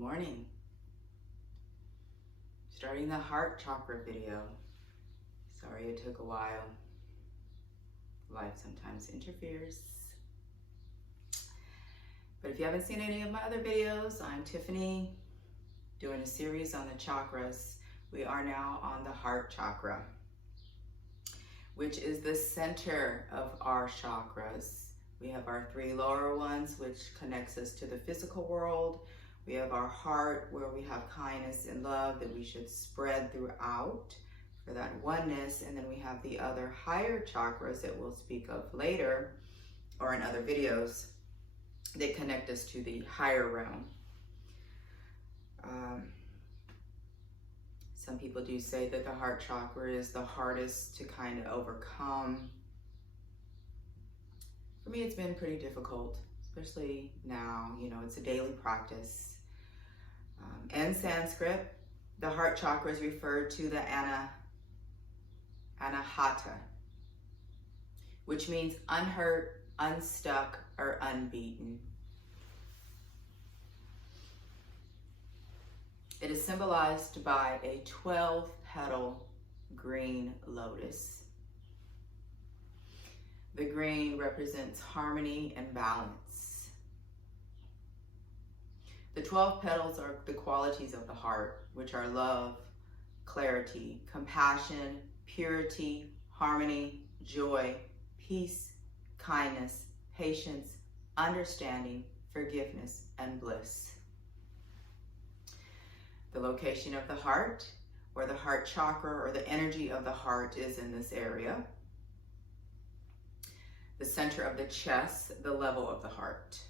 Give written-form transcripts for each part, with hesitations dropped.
morning. Starting the heart chakra video. Sorry it took a while. Life sometimes interferes. But if you haven't seen any of my other videos, I'm Tiffany, doing a series on the chakras. We are now on the heart chakra, which is the center of our chakras. We have our three lower ones, which connects us to the physical world. We have our heart, where we have kindness and love that we should spread throughout for that oneness. And then we have the other higher chakras that we'll speak of later or in other videos that connect us to the higher realm. Some people do say that the heart chakra is the hardest to kind of overcome. For me, it's been pretty difficult, especially now. You know, it's a daily practice. In Sanskrit, the heart chakra is referred to the anahata, which means unhurt, unstuck, or unbeaten. It is symbolized by a 12-petal green lotus. The green represents harmony and balance. The 12 petals are the qualities of the heart, which are love, clarity, compassion, purity, harmony, joy, peace, kindness, patience, understanding, forgiveness, and bliss. The location of the heart, or the heart chakra, or the energy of the heart, is in this area. The center of the chest, the level of the heart.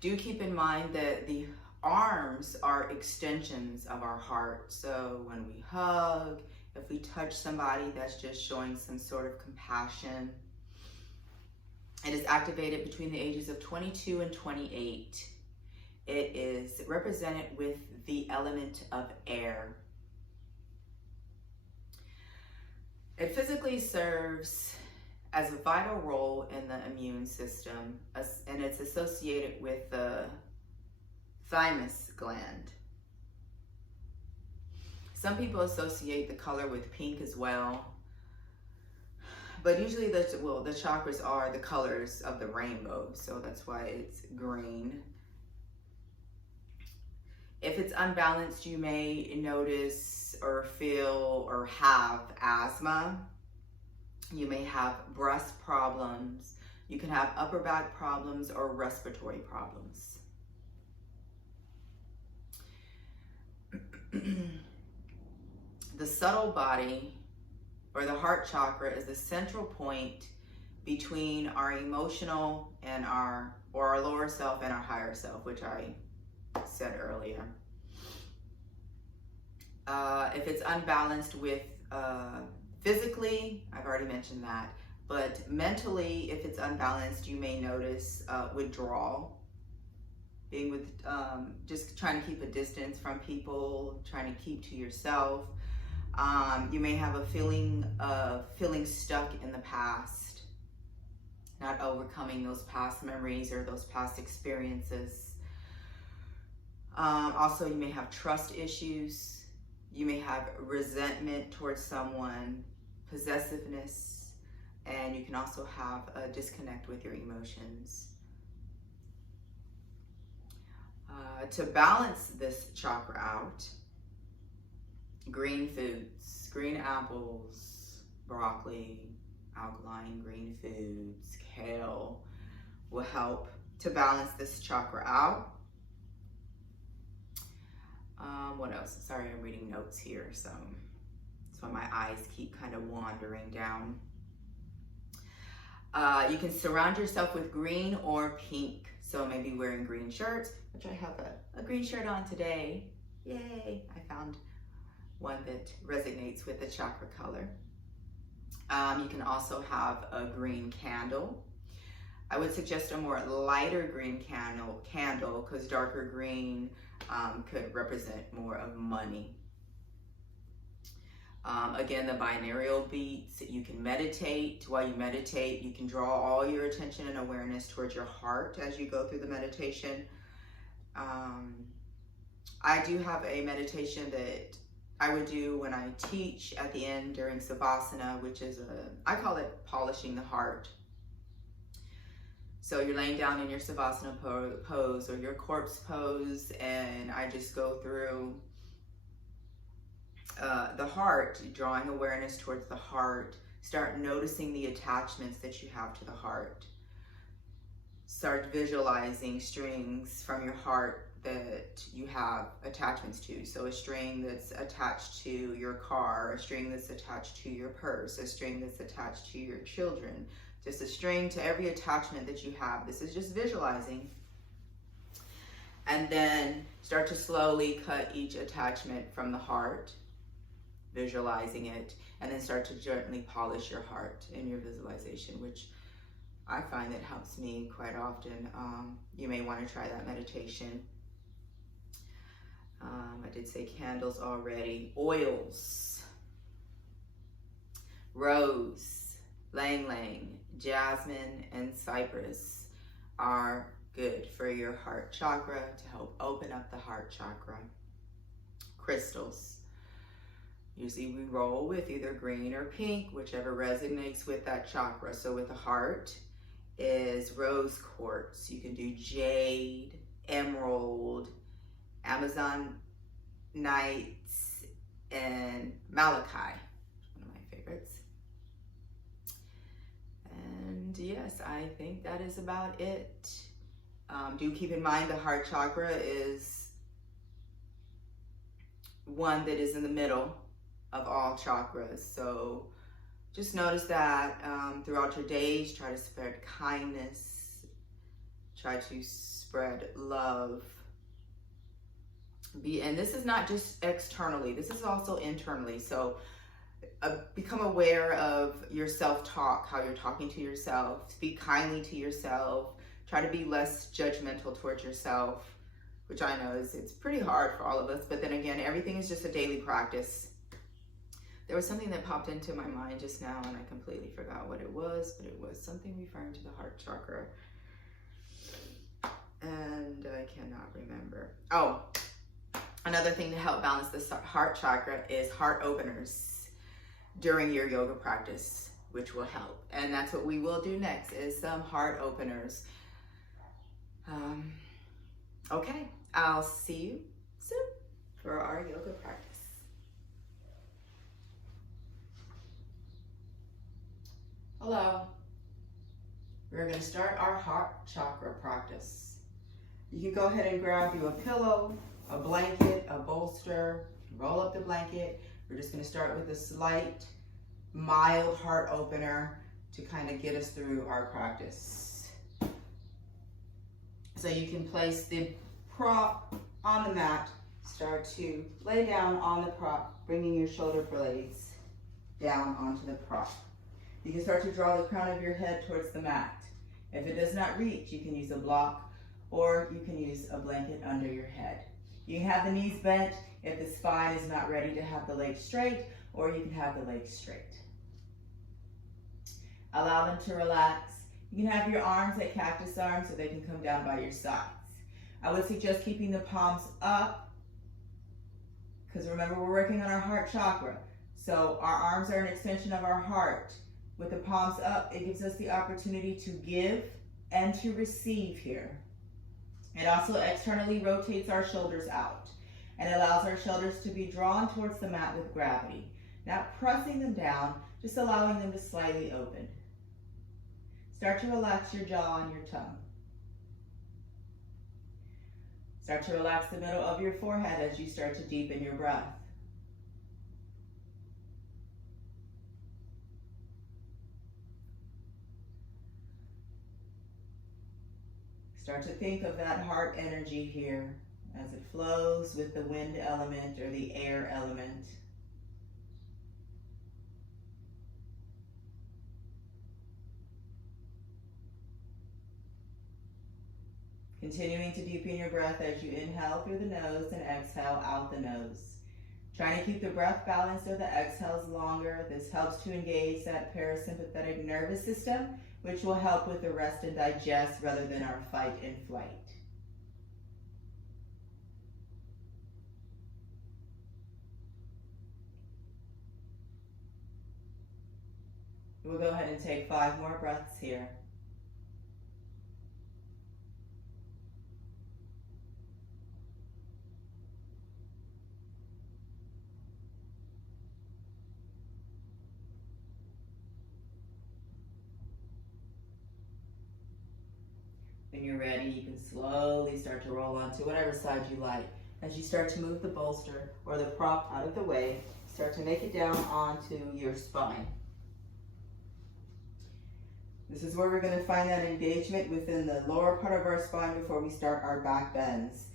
Do keep in mind that the arms are extensions of our heart. So when we hug, if we touch somebody, that's just showing some sort of compassion. It is activated between the ages of 22 and 28. It is represented with the element of air. It physically serves as a vital role in the immune system, and it's associated with the thymus gland. Some people associate the color with pink as well, but usually the chakras are the colors of the rainbow, so that's why it's green. If it's unbalanced, you may notice or feel or have asthma. You may have breast problems. You can have upper back problems or respiratory problems. The subtle body, or the heart chakra, is the central point between our emotional and our lower self and our higher self, which I said earlier. If it's unbalanced with physically, I've already mentioned that, but mentally, if it's unbalanced, you may notice withdrawal, being with, just trying to keep a distance from people, trying to keep to yourself. You may have a feeling of feeling stuck in the past, not overcoming those past memories or those past experiences. Also, you may have trust issues. You may have resentment towards someone, possessiveness, and you can also have a disconnect with your emotions. To balance this chakra out, green foods, green apples, broccoli, alkaline green foods, kale will help to balance this chakra out. What else? Sorry, I'm reading notes here, so that's why my eyes keep kind of wandering down. You can surround yourself with green or pink. So maybe wearing green shirts, which I have a green shirt on today. Yay! I found one that resonates with the chakra color. You can also have a green candle. I would suggest a more lighter green candle because darker green could represent more of money. Again, the binaural beats, you can meditate. While you meditate, you can draw all your attention and awareness towards your heart as you go through the meditation. I do have a meditation that I would do when I teach at the end during Savasana, which is I call it polishing the heart. So you're laying down in your Savasana pose or your corpse pose, and I just go through the heart, drawing awareness towards the heart. Start noticing the attachments that you have to the heart. Start visualizing strings from your heart that you have attachments to. So a string that's attached to your car, a string that's attached to your purse, a string that's attached to your children, just a string to every attachment that you have. This is just visualizing. And then start to slowly cut each attachment from the heart, visualizing it, and then start to gently polish your heart in your visualization, which I find that helps me quite often. You may want to try that meditation. I did say candles already. Oils, rose, lang lang, jasmine, and cypress are good for your heart chakra to help open up the heart chakra. Crystals. Usually we roll with either green or pink, whichever resonates with that chakra. So with the heart is rose quartz. You can do jade, emerald, Amazonite, and malachite. One of my favorites. And yes, I think that is about it. Do keep in mind the heart chakra is one that is in the middle of all chakras. So just notice that throughout your days, try to spread kindness, try to spread love. And this is not just externally, this is also internally. So become aware of your self-talk, how you're talking to yourself. Speak kindly to yourself. Try to be less judgmental towards yourself, which I know it's pretty hard for all of us. But then again, everything is just a daily practice. There was something that popped into my mind just now, and I completely forgot what it was, but it was something referring to the heart chakra. And I cannot remember. Oh, another thing to help balance the heart chakra is heart openers during your yoga practice, which will help. And that's what we will do next, is some heart openers. Okay, I'll see you soon for our yoga practice. Hello. We're going to start our heart chakra practice. You can go ahead and grab you a pillow, a blanket, a bolster, roll up the blanket. We're just going to start with a slight, mild heart opener to kind of get us through our practice. So you can place the prop on the mat, start to lay down on the prop, bringing your shoulder blades down onto the prop. You can start to draw the crown of your head towards the mat. If it does not reach, you can use a block or you can use a blanket under your head. You can have the knees bent if the spine is not ready to have the legs straight, or you can have the legs straight. Allow them to relax. You can have your arms like cactus arms so they can come down by your sides. I would suggest keeping the palms up, because remember, we're working on our heart chakra. So our arms are an extension of our heart. With the palms up, it gives us the opportunity to give and to receive here. It also externally rotates our shoulders out and allows our shoulders to be drawn towards the mat with gravity. Not pressing them down, just allowing them to slightly open. Start to relax your jaw and your tongue. Start to relax the middle of your forehead as you start to deepen your breath. Start to think of that heart energy here as it flows with the wind element or the air element. Continuing to deepen your breath as you inhale through the nose and exhale out the nose. Trying to keep the breath balanced or the exhales longer. This helps to engage that parasympathetic nervous system, which will help with the rest and digest rather than our fight and flight. We'll go ahead and take 5 more breaths here. When you're ready, you can slowly start to roll onto whatever side you like. As you start to move the bolster or the prop out of the way, start to make it down onto your spine. This is where we're going to find that engagement within the lower part of our spine before we start our back bends.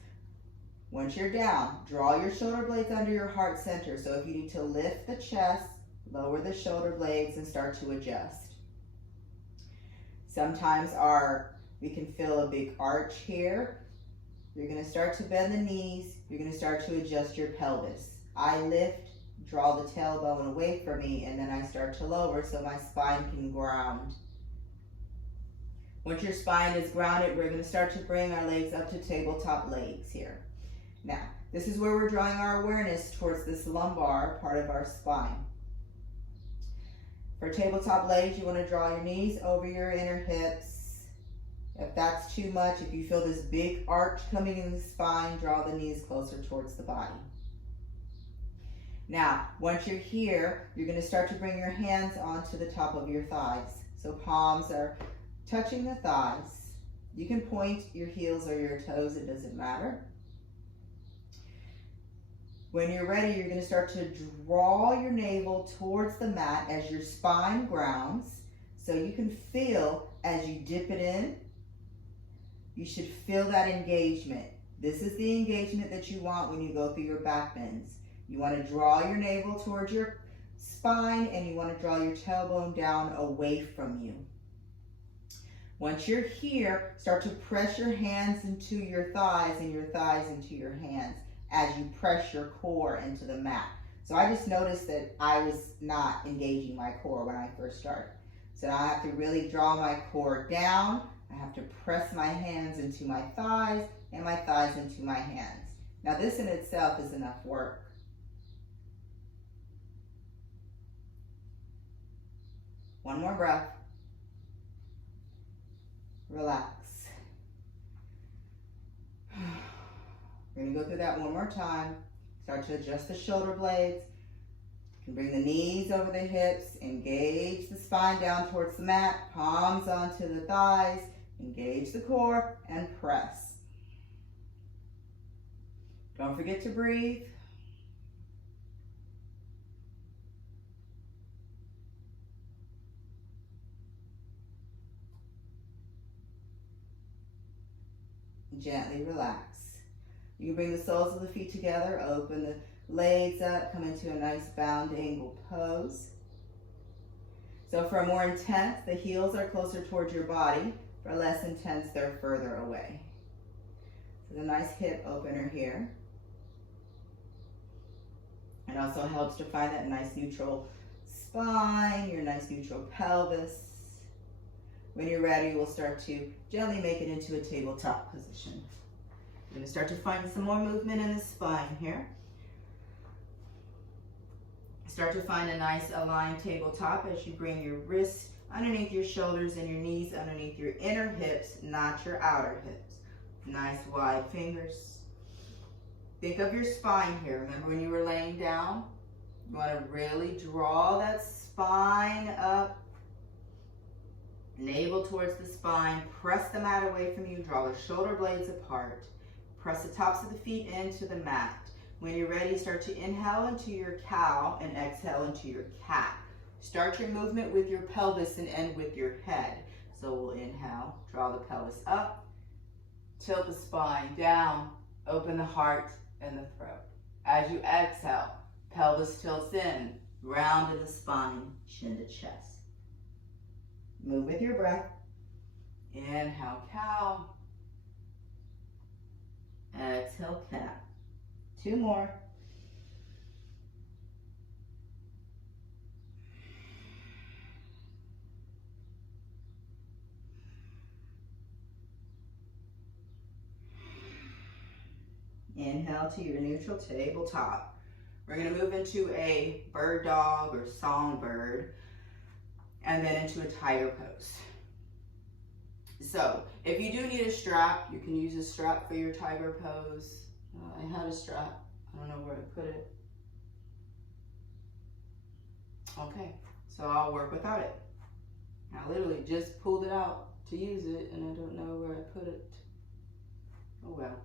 Once you're down, draw your shoulder blades under your heart center. So if you need to lift the chest, lower the shoulder blades and start to adjust. Sometimes we can feel a big arch here. You're going to start to bend the knees. You're going to start to adjust your pelvis. I lift, draw the tailbone away from me, and then I start to lower so my spine can ground. Once your spine is grounded, we're going to start to bring our legs up to tabletop legs here. Now, this is where we're drawing our awareness towards this lumbar part of our spine. For tabletop legs, you want to draw your knees over your inner hips. If that's too much, if you feel this big arch coming in the spine, draw the knees closer towards the body. Now, once you're here, you're going to start to bring your hands onto the top of your thighs. So palms are touching the thighs. You can point your heels or your toes, it doesn't matter. When you're ready, you're going to start to draw your navel towards the mat as your spine grounds. So you can feel as you dip it in, you should feel that engagement. This is the engagement that you want when you go through your back bends. You want to draw your navel towards your spine and you want to draw your tailbone down away from you. Once you're here, start to press your hands into your thighs and your thighs into your hands as you press your core into the mat. So I just noticed that I was not engaging my core when I first started. So now I have to really draw my core down. I have to press my hands into my thighs and my thighs into my hands. Now this in itself is enough work. One more breath. Relax. We're going to go through that one more time. Start to adjust the shoulder blades. You can bring the knees over the hips. Engage the spine down towards the mat. Palms onto the thighs. Engage the core and press. Don't forget to breathe. Gently relax. You can bring the soles of the feet together, open the legs up, come into a nice bound angle pose. So for more intense, the heels are closer towards your body. For less intense, they're further away. So a nice hip opener here. It also helps to find that nice neutral spine, your nice neutral pelvis. When you're ready, we'll start to gently make it into a tabletop position. You're going to start to find some more movement in the spine here. Start to find a nice aligned tabletop as you bring your wrists underneath your shoulders and your knees underneath your inner hips, not your outer hips. Nice wide fingers. Think of your spine here. Remember when you were laying down? You want to really draw that spine up. Navel towards the spine. Press the mat away from you. Draw the shoulder blades apart. Press the tops of the feet into the mat. When you're ready, start to inhale into your cow and exhale into your cat. Start your movement with your pelvis and end with your head. So we'll inhale, draw the pelvis up, tilt the spine down, open the heart and the throat. As you exhale, pelvis tilts in, round to the spine, chin to chest. Move with your breath. Inhale, cow. Exhale, cat. 2 more. Inhale to your neutral tabletop. We're going to move into a bird dog or songbird. and then into a tiger pose. So if you do need a strap, you can use a strap for your tiger pose. I had a strap. I don't know where to put it. Okay, so I'll work without it. I literally just pulled it out to use it, and I don't know where I put it. Oh well.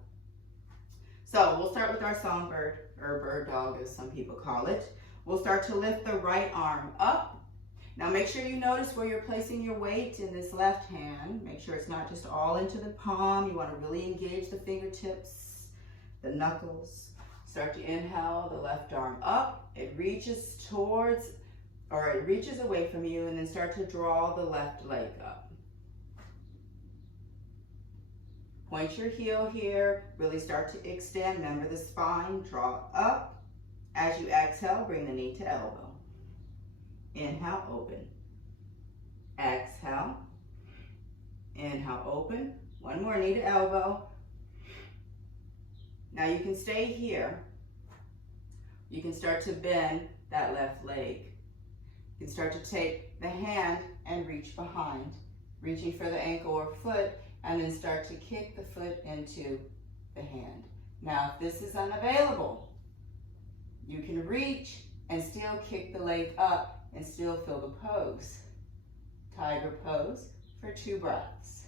So we'll start with our songbird, or bird dog as some people call it. We'll start to lift the right arm up. Now make sure you notice where you're placing your weight in this left hand. Make sure it's not just all into the palm. You want to really engage the fingertips, the knuckles. Start to inhale the left arm up. It reaches towards, or it reaches away from you, and then start to draw the left leg up. Point your heel here, really start to extend. Remember the spine, draw up. As you exhale, bring the knee to elbow. Inhale, open. Exhale. Inhale, open. One more, knee to elbow. Now you can stay here. You can start to bend that left leg. You can start to take the hand and reach behind, reaching for the ankle or foot, and then start to kick the foot into the hand. Now, if this is unavailable, you can reach and still kick the leg up and still feel the pose. Tiger pose for 2 breaths.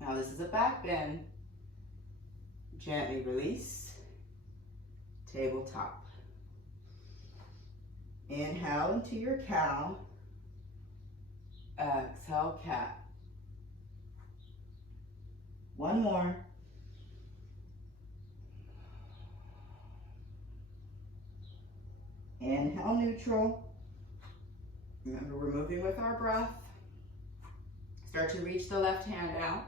Now this is a back bend. Gently release, tabletop. Inhale into your cow. Exhale, cat. One more. Inhale, neutral. Remember, we're moving with our breath. Start to reach the left hand out.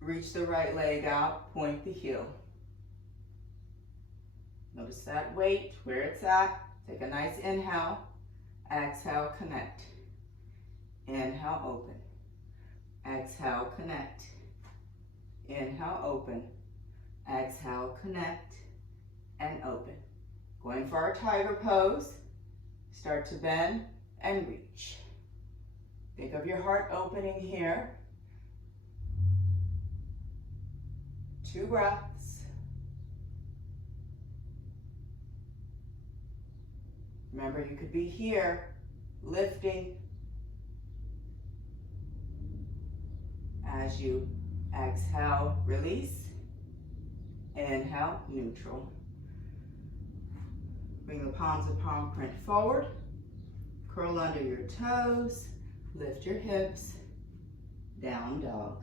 Reach the right leg out, point the heel. Notice that weight, where it's at. Take a nice inhale. Exhale, connect. Inhale, open. Exhale, connect. Inhale, open. Exhale, connect, and open. Going for our tiger pose. Start to bend and reach. Think of your heart opening here. 2 breaths. Remember, you could be here, lifting. As you exhale, release. Inhale, neutral. Bring the palms of palm print forward. Curl under your toes. Lift your hips. Down dog.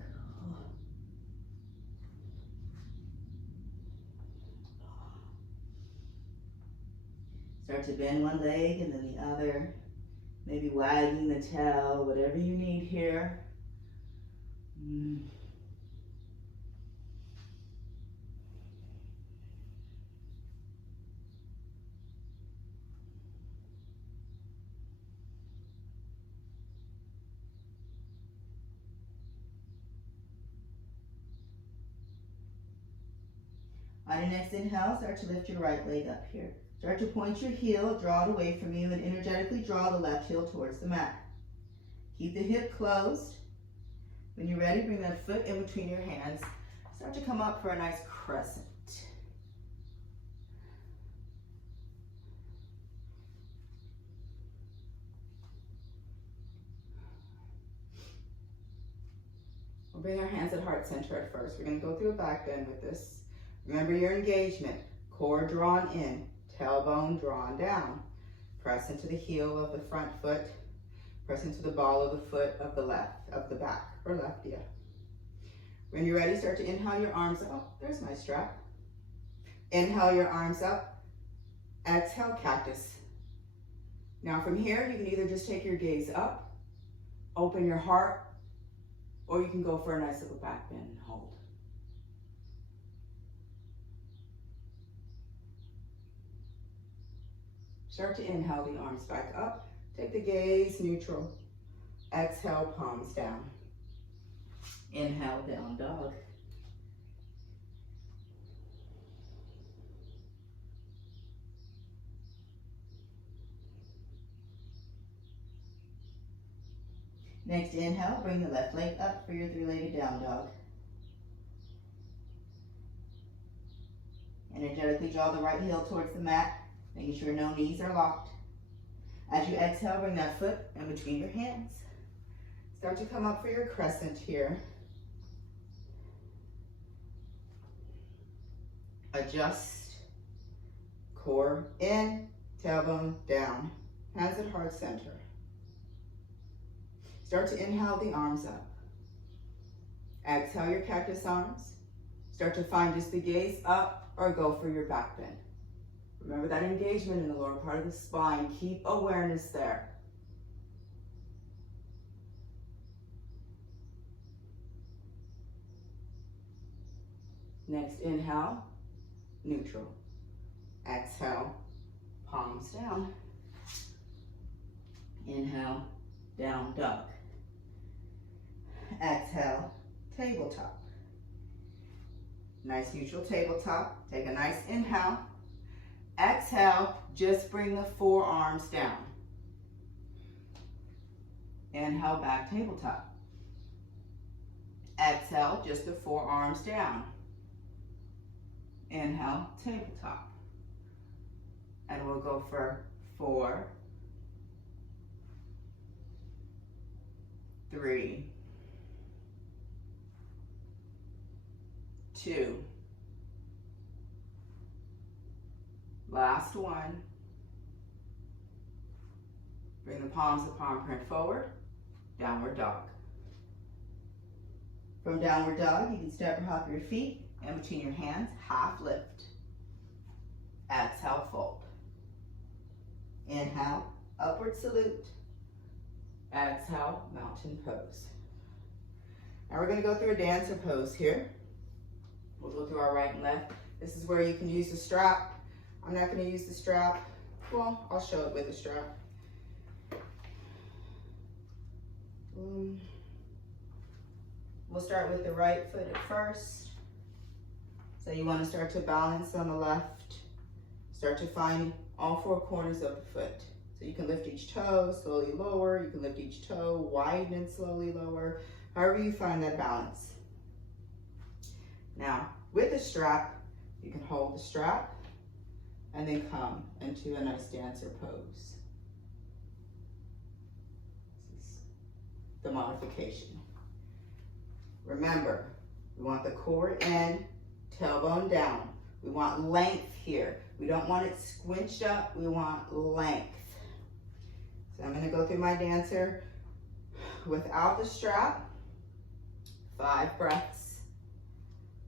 Start to bend one leg and then the other. Maybe wagging the tail, whatever you need here. On your next inhale, start to lift your right leg up here. Start to point your heel, draw it away from you, and energetically draw the left heel towards the mat. Keep the hip closed. When you're ready, bring that foot in between your hands. Start to come up for a nice crescent. We'll bring our hands at heart center at first. We're going to go through a back bend with this. Remember your engagement. Core drawn in, tailbone drawn down. Press into the heel of the front foot. Press into the ball of the foot of the left, of the back, or left, yeah. When you're ready, start to inhale your arms up. Oh, there's my strap. Inhale your arms up. Exhale, cactus. Now from here, you can either just take your gaze up, open your heart, or you can go for a nice little back bend and hold. Start to inhale the arms back up. Take the gaze neutral. Exhale, palms down. Inhale, down dog. Next inhale, bring the left leg up for your three-legged down dog. Energetically draw the right heel towards the mat, making sure no knees are locked. As you exhale, bring that foot in between your hands. Start to come up for your crescent here. Adjust, core in, tailbone down, hands at heart center. Start to inhale the arms up. Exhale your cactus arms. Start to find just the gaze up or go for your back bend. Remember that engagement in the lower part of the spine. Keep awareness there. Next inhale, neutral. Exhale, palms down. Inhale, down dog. Exhale, tabletop. Nice neutral tabletop. Take a nice inhale. Exhale, just bring the forearms down. Inhale, back tabletop. Exhale, just the forearms down. Inhale, tabletop. And we'll go for 4, 3, 2. Last one. Bring the palms of palm print forward. Downward dog. From downward dog, you can step or hop your feet in between your hands, half lift. Exhale, fold. Inhale, upward salute. Exhale, mountain pose. Now we're going to go through a dancer pose here. We'll go through our right and left. This is where you can use the strap. I'm not going to use the strap. Well, I'll show it with the strap. We'll start with the right foot at first. So you want to start to balance on the left. Start to find all 4 corners of the foot. So you can lift each toe, slowly lower. You can lift each toe, widen and slowly lower. However you find that balance. Now, with the strap, you can hold the strap and then come into a nice dancer pose. This is the modification. Remember, we want the core in, tailbone down. We want length here. We don't want it squinched up, we want length. So I'm gonna go through my dancer without the strap. 5 breaths,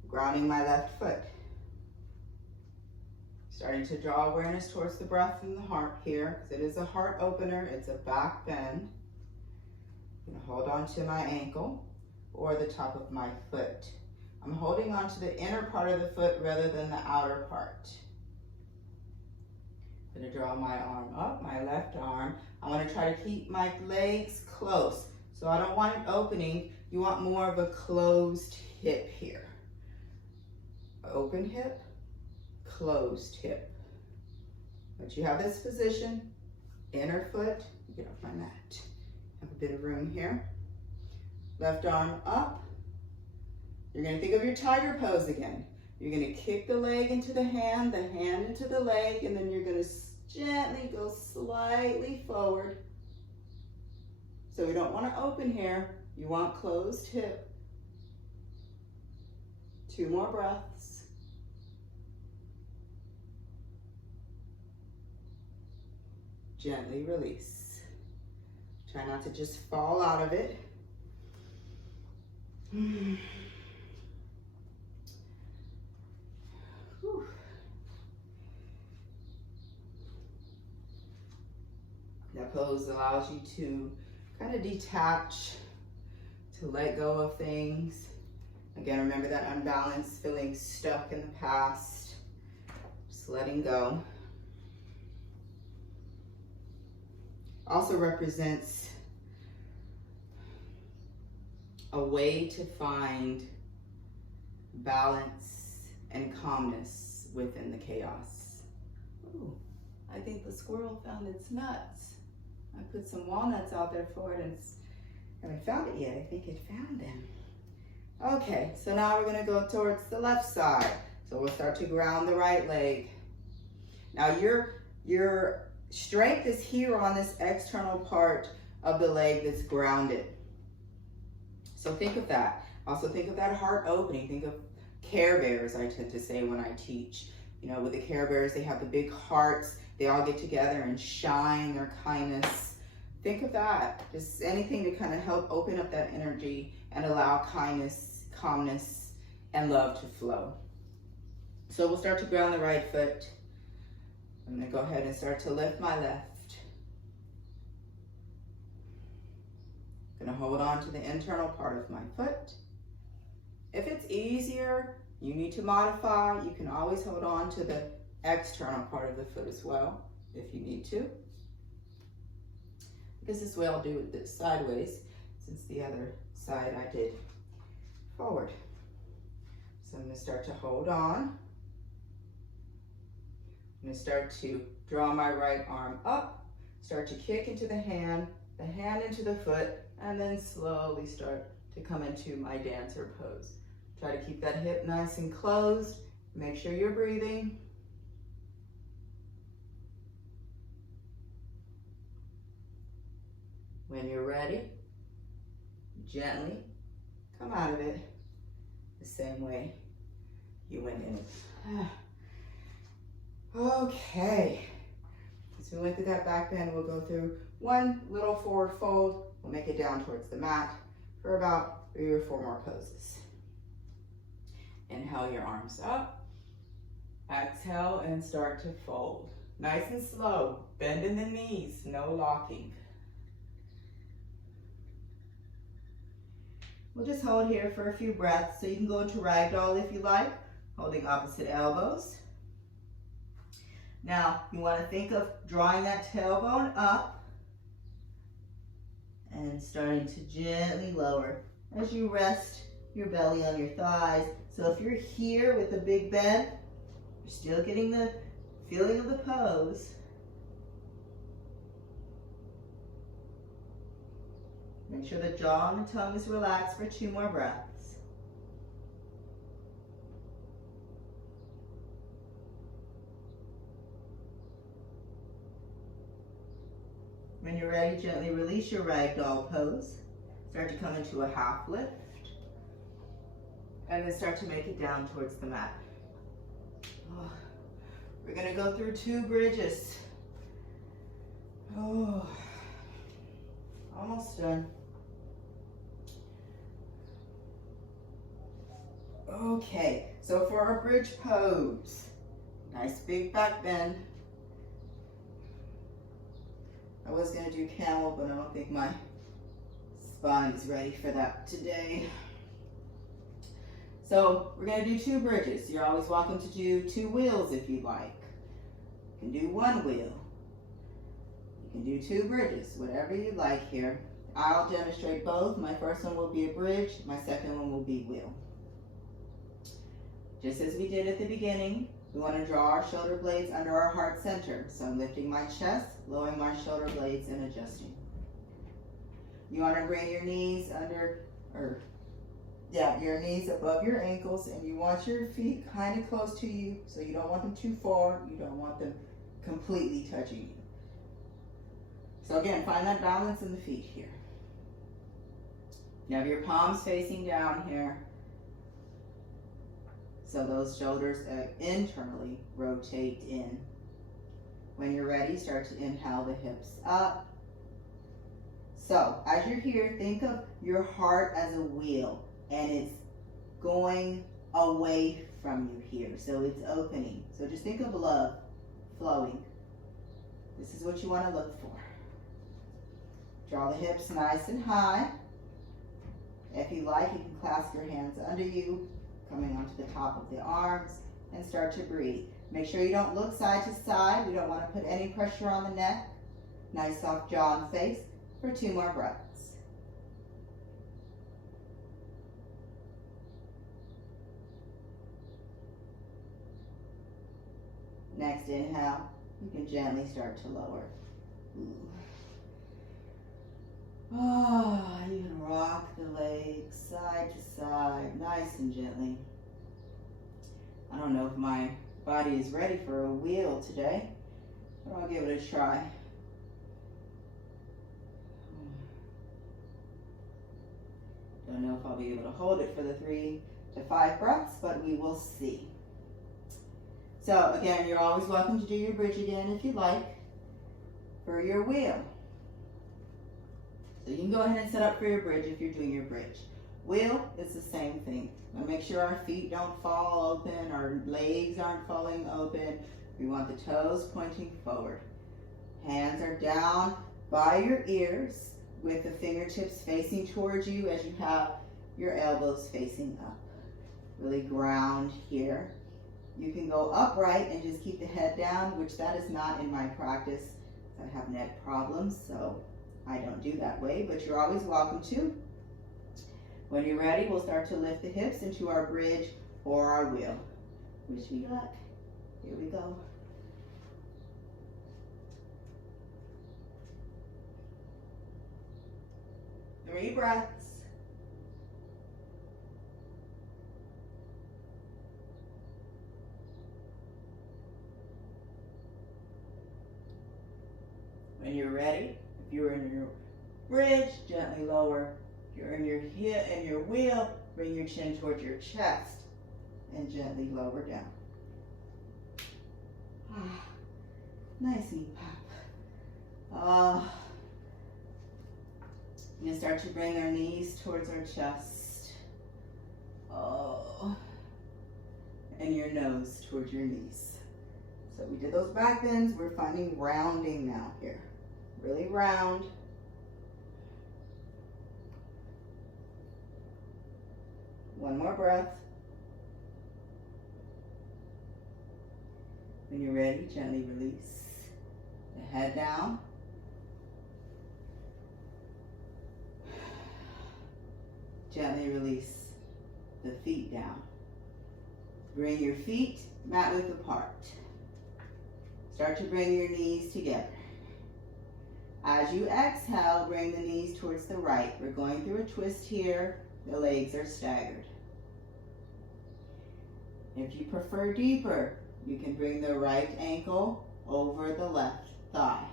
grounding my left foot. Starting to draw awareness towards the breath and the heart here, because it is a heart opener, it's a back bend. I'm gonna hold on to my ankle or the top of my foot. I'm holding on to the inner part of the foot rather than the outer part. I'm gonna draw my arm up, my left arm. I wanna try to keep my legs close. So I don't want it opening. You want more of a closed hip here. Open hip, closed hip. But you have this position, inner foot, get off my mat. Have a bit of room here. Left arm up. You're gonna think of your tiger pose again. You're gonna kick the leg into the hand into the leg, and then you're gonna gently go slightly forward. So we don't wanna open here. You want closed hip. 2 more breaths. Gently release. Try not to just fall out of it. Whew. That pose allows you to kind of detach, to let go of things. Again, remember that unbalance, feeling stuck in the past, just letting go. Also represents a way to find balance and calmness within the chaos. Ooh, I think the squirrel found its nuts. I put some walnuts out there for it, and haven't found it yet. I think it found them. Okay, so now we're gonna go towards the left side. So we'll start to ground the right leg. Now your strength is here on this external part of the leg that's grounded. So think of that. Also think of that heart opening. Think of Care Bears, I tend to say when I teach. You know, with the Care Bears, they have the big hearts. They all get together and shine their kindness. Think of that. Just anything to kind of help open up that energy and allow kindness, calmness, and love to flow. So we'll start to ground the right foot. I'm gonna go ahead and start to lift my left. Gonna hold on to the internal part of my foot. If it's easier, you need to modify, you can always hold on to the external part of the foot as well, if you need to. Because this way I'll do it this sideways, since the other side I did forward. So I'm gonna start to hold on. I'm gonna start to draw my right arm up, start to kick into the hand into the foot, and then slowly start to come into my dancer pose. Try to keep that hip nice and closed. Make sure you're breathing. When you're ready, gently come out of it the same way you went in it. Okay, so we went through that back bend. We'll go through one little forward fold. We'll make it down towards the mat for about 3 or 4 more poses. Inhale your arms up. Exhale and start to fold. Nice and slow. Bend in the knees, no locking. We'll just hold here for a few breaths. So you can go into ragdoll if you like, holding opposite elbows. Now, you want to think of drawing that tailbone up and starting to gently lower as you rest your belly on your thighs. So if you're here with a big bend, you're still getting the feeling of the pose. Make sure the jaw and the tongue is relaxed for 2 more breaths. When you're ready, gently release your ragdoll pose. Start to come into a half lift. And then start to make it down towards the mat. Oh, we're gonna go through 2 bridges. Oh, almost done. Okay, so for our bridge pose, nice big back bend. I was gonna do camel, but I don't think my spine's ready for that today. So we're gonna do 2 bridges. You're always welcome to do 2 wheels if you like. You can do 1 wheel. You can do 2 bridges, whatever you like here. I'll demonstrate both. My first one will be a bridge. My second one will be wheel. Just as we did at the beginning, we want to draw our shoulder blades under our heart center. So I'm lifting my chest, lowering my shoulder blades, and adjusting. You want to bring your knees your knees above your ankles, and you want your feet kind of close to you, so you don't want them too far. You don't want them completely touching you. So again, find that balance in the feet here. You have your palms facing down here. So those shoulders internally rotate in. When you're ready, start to inhale the hips up. So as you're here, think of your heart as a wheel, and it's going away from you here. So it's opening. So just think of love flowing. This is what you want to look for. Draw the hips nice and high. If you like, you can clasp your hands under you, coming onto the top of the arms, and start to breathe. Make sure you don't look side to side. We don't want to put any pressure on the neck. Nice soft jaw and face for 2 more breaths. Next inhale, you can gently start to lower. Oh, you can rock the legs side to side, nice and gently. I don't know if my body is ready for a wheel today, but I'll give it a try. Don't know if I'll be able to hold it for the 3 to 5 breaths, but we will see. So again, you're always welcome to do your bridge again if you'd like for your wheel. So you can go ahead and set up for your bridge if you're doing your bridge. Wheel is the same thing. Make sure our feet don't fall open, our legs aren't falling open. We want the toes pointing forward. Hands are down by your ears with the fingertips facing towards you as you have your elbows facing up. Really ground here. You can go upright and just keep the head down, which that is not in my practice. I have neck problems, so I don't do that way, but you're always welcome to. When you're ready, we'll start to lift the hips into our bridge or our wheel. Wish me luck. Here we go. Three breaths. When you're ready, if you're in your bridge, gently lower. If you're in your heel and your wheel, bring your chin towards your chest and gently lower down. Nice knee pop. We're going to start to bring our knees towards our chest. And your nose towards your knees. So we did those back bends. We're finding rounding now here. Really round. One more breath. When you're ready, gently release the head down. Gently release the feet down. Bring your feet mat width apart. Start to bring your knees together. As you exhale, bring the knees towards the right. We're going through a twist here. The legs are staggered. If you prefer deeper, you can bring the right ankle over the left thigh.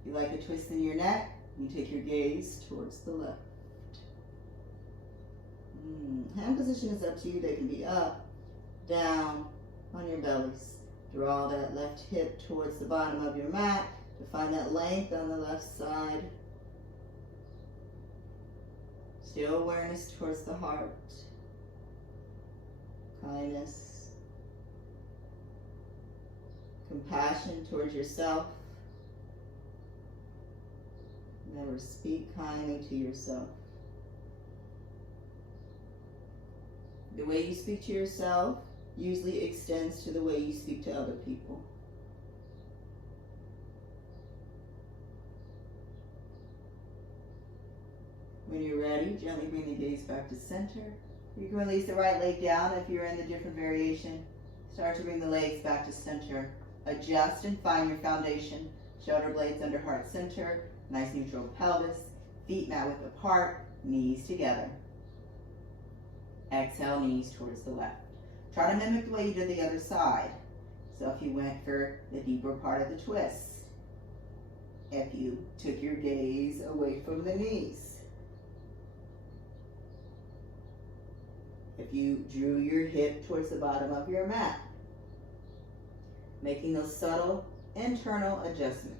If you like a twist in your neck, you take your gaze towards the left. Hand position is up to you. They can be up, down, on your bellies. Draw that left hip towards the bottom of your mat to find that length on the left side. Still awareness towards the heart. Kindness. Compassion towards yourself. Never speak kindly to yourself. The way you speak to yourself usually extends to the way you speak to other people. When you're ready, gently bring the gaze back to center. You can release the right leg down if you're in the different variation. Start to bring the legs back to center. Adjust and find your foundation. Shoulder blades under heart center. Nice neutral pelvis. Feet mat width apart. Knees together. Exhale, knees towards the left. Try to mimic the way you did the other side. So if you went for the deeper part of the twist. If you took your gaze away from the knees. If you drew your hip towards the bottom of your mat. Making those subtle internal adjustments.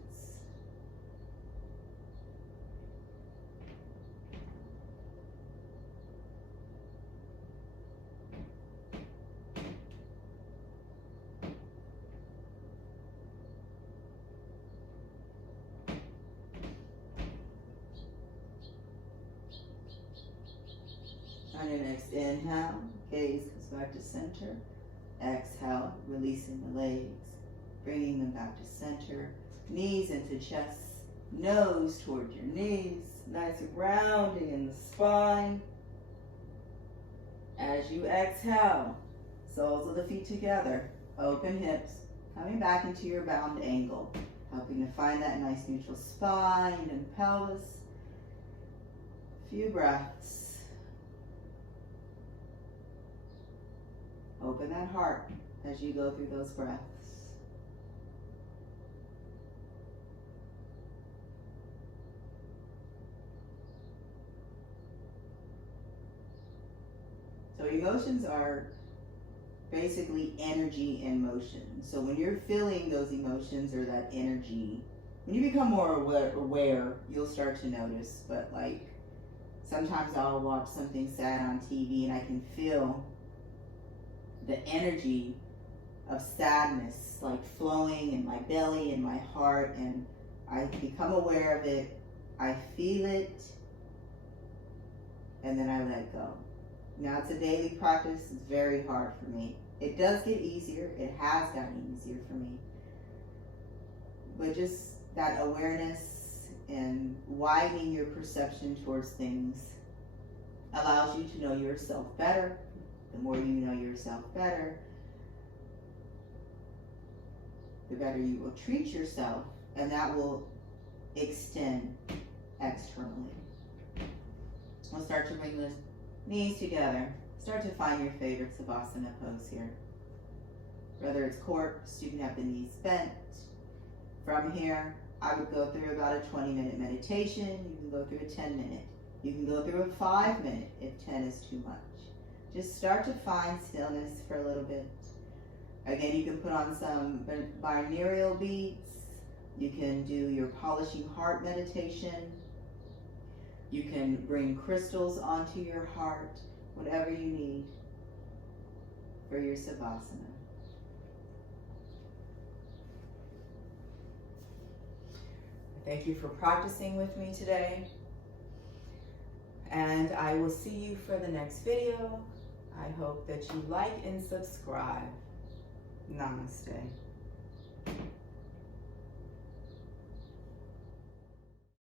On your next inhale, gaze comes back to center. Exhale, releasing the legs, bringing them back to center. Knees into chest, nose toward your knees. Nice rounding in the spine. As you exhale, soles of the feet together, open hips, coming back into your bound angle. helping to find that nice neutral spine and pelvis. A few breaths. Open that heart as you go through those breaths. So emotions are basically energy in motion. So when you're feeling those emotions or that energy, when you become more aware, you'll start to notice. But like sometimes I'll watch something sad on TV and I can feel the energy of sadness like flowing in my belly and my heart, and I become aware of it. I feel it, and then I let go. Now it's a daily practice. It's very hard for me. It does get easier. It has gotten easier for me. But just that awareness and widening your perception towards things allows you to know yourself better. The more you know yourself better, the better you will treat yourself, and that will extend externally. We'll start to bring the knees together. Start to find your favorite Savasana pose here. Whether it's corpse, you can have the knees bent. From here, I would go through about a 20-minute meditation. You can go through a 10-minute. You can go through a 5-minute if 10 is too much. Just start to find stillness for a little bit. Again, you can put on some binaural beats. You can do your polishing heart meditation. You can bring crystals onto your heart, whatever you need for your Savasana. Thank you for practicing with me today. And I will see you for the next video. I hope that you like and subscribe. Namaste.